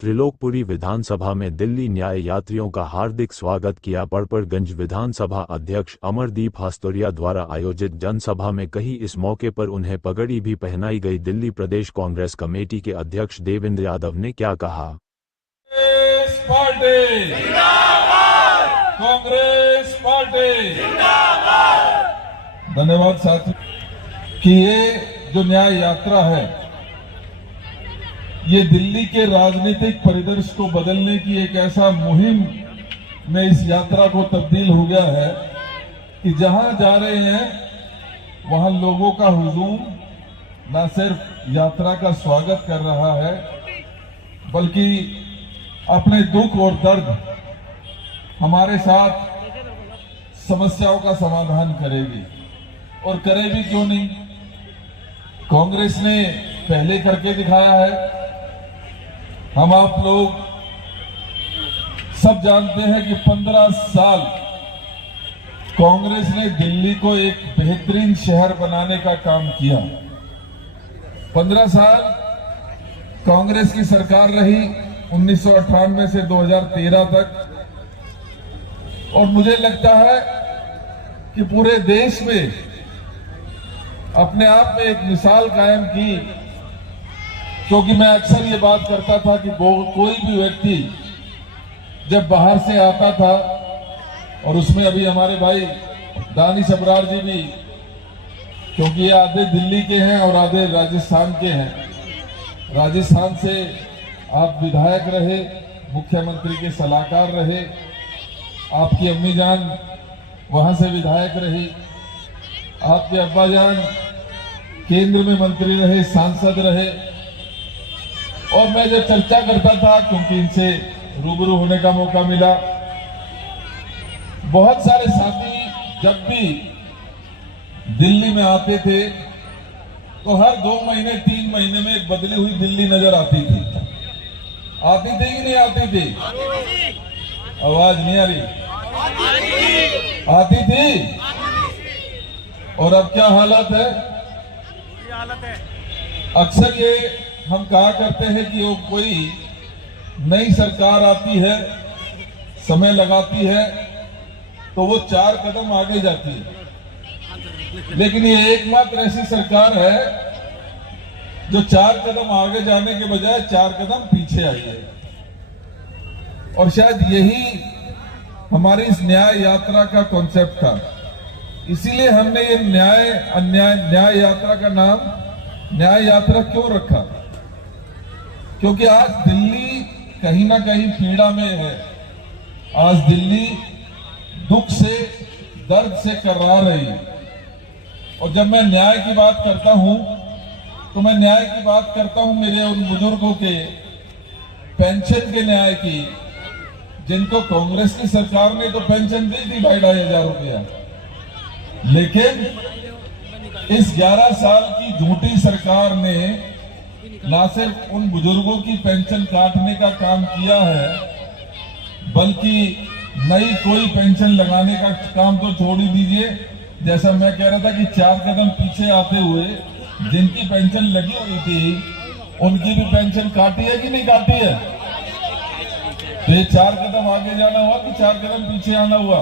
त्रिलोकपुरी विधानसभा में दिल्ली न्याय यात्रियों का हार्दिक स्वागत किया। बड़पड़गंज विधानसभा अध्यक्ष अमरदीप हास्तोरिया द्वारा आयोजित जनसभा में कही। इस मौके पर उन्हें पगड़ी भी पहनाई गई। दिल्ली प्रदेश कांग्रेस कमेटी के अध्यक्ष देवेंद्र यादव ने क्या कहा? कांग्रेस पार्टी धन्यवाद साथी कि ये जो न्याय यात्रा है ये दिल्ली के राजनीतिक परिदृश्य को बदलने की एक ऐसा मुहिम में इस यात्रा को तब्दील हो गया है कि जहां जा रहे हैं वहां लोगों का हुजूम न सिर्फ यात्रा का स्वागत कर रहा है बल्कि अपने दुख और दर्द हमारे साथ समस्याओं का समाधान करेगी। और करे भी क्यों नहीं, कांग्रेस ने पहले करके दिखाया है। हम आप लोग सब जानते हैं कि 15 साल कांग्रेस ने दिल्ली को एक बेहतरीन शहर बनाने का काम किया। 15 साल कांग्रेस की सरकार रही 1998 से 2013 तक। और मुझे लगता है कि पूरे देश में अपने आप में एक मिसाल कायम की, क्योंकि मैं अक्सर ये बात करता था कि कोई भी व्यक्ति जब बाहर से आता था, और उसमें अभी हमारे भाई दानिश अबरार जी भी, क्योंकि ये आधे दिल्ली के हैं और आधे राजस्थान के हैं। राजस्थान से आप विधायक रहे, मुख्यमंत्री के सलाहकार रहे, आपकी अम्मी जान वहां से विधायक रही, आपके अब्बा जान केंद्र में मंत्री रहे, सांसद रहे। और मैं जब चर्चा करता था, क्योंकि इनसे रूबरू होने का मौका मिला, बहुत सारे साथी जब भी दिल्ली में आते थे तो हर 2 महीने 3 महीने में एक बदली हुई दिल्ली नजर आती थी। आती थी कि नहीं आती थी? आवाज नहीं आ रही? आती थी। और अब क्या हालत है? अक्सर ये हम कहा करते हैं कि वो कोई नई सरकार आती है, समय लगाती है तो वो 4 कदम आगे जाती है, लेकिन ये एकमात्र ऐसी सरकार है जो 4 कदम आगे जाने के बजाय 4 कदम पीछे आई है। और शायद यही हमारी इस न्याय यात्रा का कॉन्सेप्ट था। इसीलिए हमने ये न्याय यात्रा का नाम न्याय यात्रा क्यों रखा? क्योंकि आज दिल्ली कहीं ना कहीं पीड़ा में है। आज दिल्ली दुख से, दर्द से कर्रा रही है। और जब मैं न्याय की बात करता हूं तो मैं न्याय की बात करता हूं मेरे उन बुजुर्गों के पेंशन के न्याय की, जिनको कांग्रेस की सरकार ने तो पेंशन दी थी 2,500 रुपया, लेकिन इस 11 साल की झूठी सरकार ने ना सिर्फ उन बुजुर्गों की पेंशन काटने का काम किया है, बल्कि नई कोई पेंशन लगाने का काम तो छोड़ ही दीजिए। जैसा मैं कह रहा था कि 4 कदम पीछे आते हुए जिनकी पेंशन लगी हुई थी उनकी भी पेंशन काटी है कि नहीं काटी है? तो ये 4 कदम आगे जाना हुआ कि 4 कदम पीछे आना हुआ?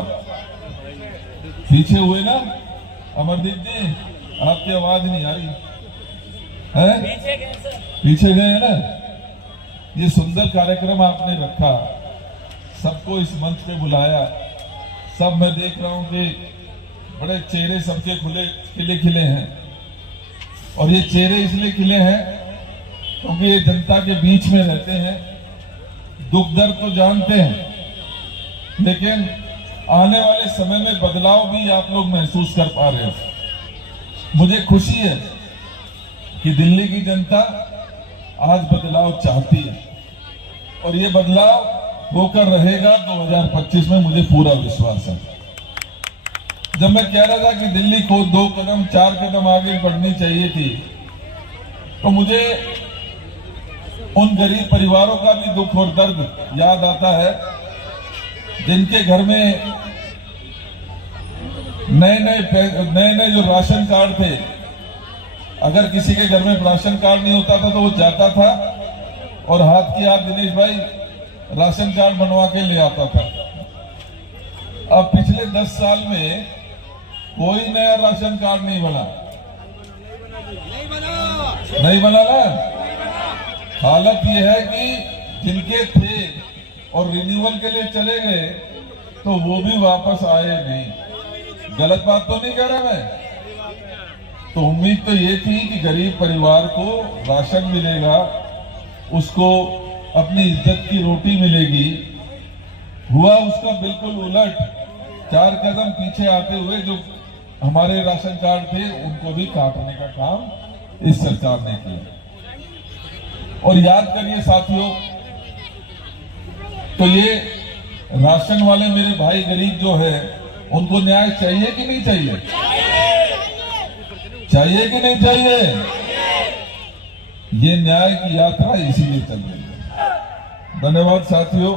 पीछे हुए ना। अमरदीप जी, आपकी आवाज नहीं आ रही है? पीछे गए हैं ना। ये सुंदर कार्यक्रम आपने रखा, सबको इस मंच पे बुलाया। सब मैं देख रहा हूं कि बड़े चेहरे सबके खिले खिले हैं। और ये चेहरे इसलिए खिले हैं क्योंकि ये जनता के बीच में रहते हैं, दुख दर्द तो जानते हैं, लेकिन आने वाले समय में बदलाव भी आप लोग महसूस कर पा रहे हो। मुझे खुशी है कि दिल्ली की जनता आज बदलाव चाहती है और ये बदलाव होकर रहेगा 2025 में, मुझे पूरा विश्वास है। जब मैं कह रहा था कि दिल्ली को 2 कदम 4 कदम आगे बढ़नी चाहिए थी, तो मुझे उन गरीब परिवारों का भी दुख और दर्द याद आता है जिनके घर में नए जो राशन कार्ड थे, अगर किसी के घर में राशन कार्ड नहीं होता था तो वो जाता था और हाथ की हाथ दिनेश भाई राशन कार्ड बनवा के ले आता था। अब पिछले 10 साल में कोई नया राशन कार्ड नहीं बना ना। हालत यह है कि जिनके थे और रिन्यूअल के लिए चले गए तो वो भी वापस आए नहीं। गलत बात तो नहीं कह रहा मैं। तो उम्मीद तो ये थी कि गरीब परिवार को राशन मिलेगा, उसको अपनी इज्जत की रोटी मिलेगी। हुआ उसका बिल्कुल उलट। 4 कदम पीछे आते हुए जो हमारे राशन कार्ड थे उनको भी काटने का काम इस सरकार ने किया। और याद करिए साथियों, तो ये राशन वाले मेरे भाई गरीब जो है उनको न्याय चाहिए कि नहीं चाहिए? चाहिए कि नहीं चाहिए? ये न्याय की यात्रा इसीलिए चल रही है। धन्यवाद साथियों।